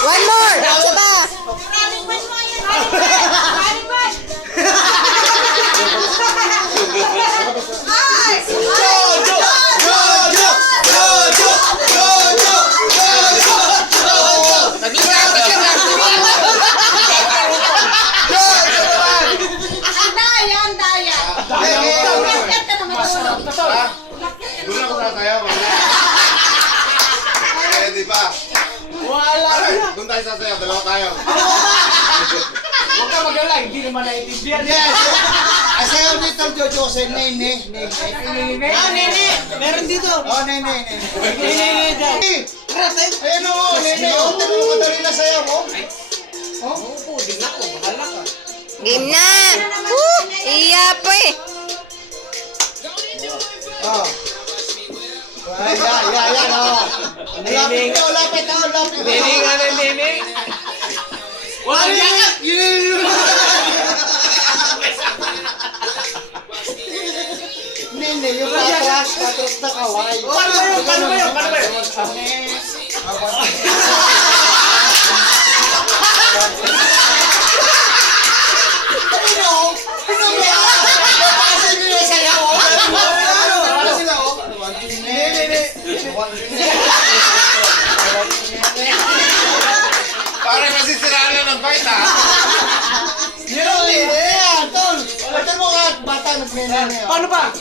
One more! Isa pa! Doon ako sasayaw. Eh, di ba? Wala na. Doon tayo sasayaw. Dalawa tayo. Huwag ka mag-alala, hindi naman naiintindihan. Yes! Asayaw dito, Jojo, kasi nene. Nene! Meron dito! Oh, nene. Nene dyan! Ayan o, nene. O, tanong ko dali na sayaw mo. Oo, di na ako. Bahala ka. Game na! Woo! Iya po eh! Oh. Yan, oh. Lapit. Nene nga na, nene. Wala yan! Nene, yung patras na kaway. Paano ba yun? Para masisiraan na ng fight, ha? Ito mo nga, bata nagmena. Paano ba?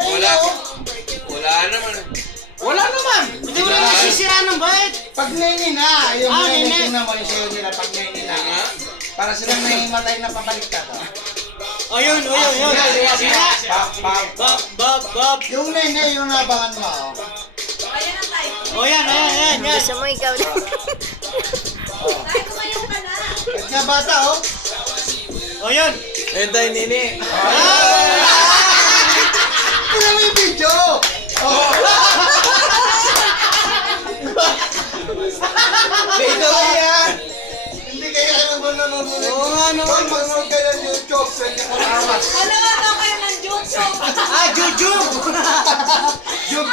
Wala. Wala naman. Wala naman! Hindi mo naman nasisiraan ng bait! Pag nene na, yung nene. nene tingnan mo yung sayo nila pag nene na. Para silang may matay na pabaliktad. O yun! Bob! Yung nene, yung nabangan mo. O yan! Gusto mo ikaw na. At nga bata, oh. O yun! Ayun tayo, nene. Tingnan mo yung video. Ito kaya. Hindi kaya nanonood. Oo nga naman. Pag manonood kayo ng YouTube, pwede ko naman. Ah, Jujub! YouTube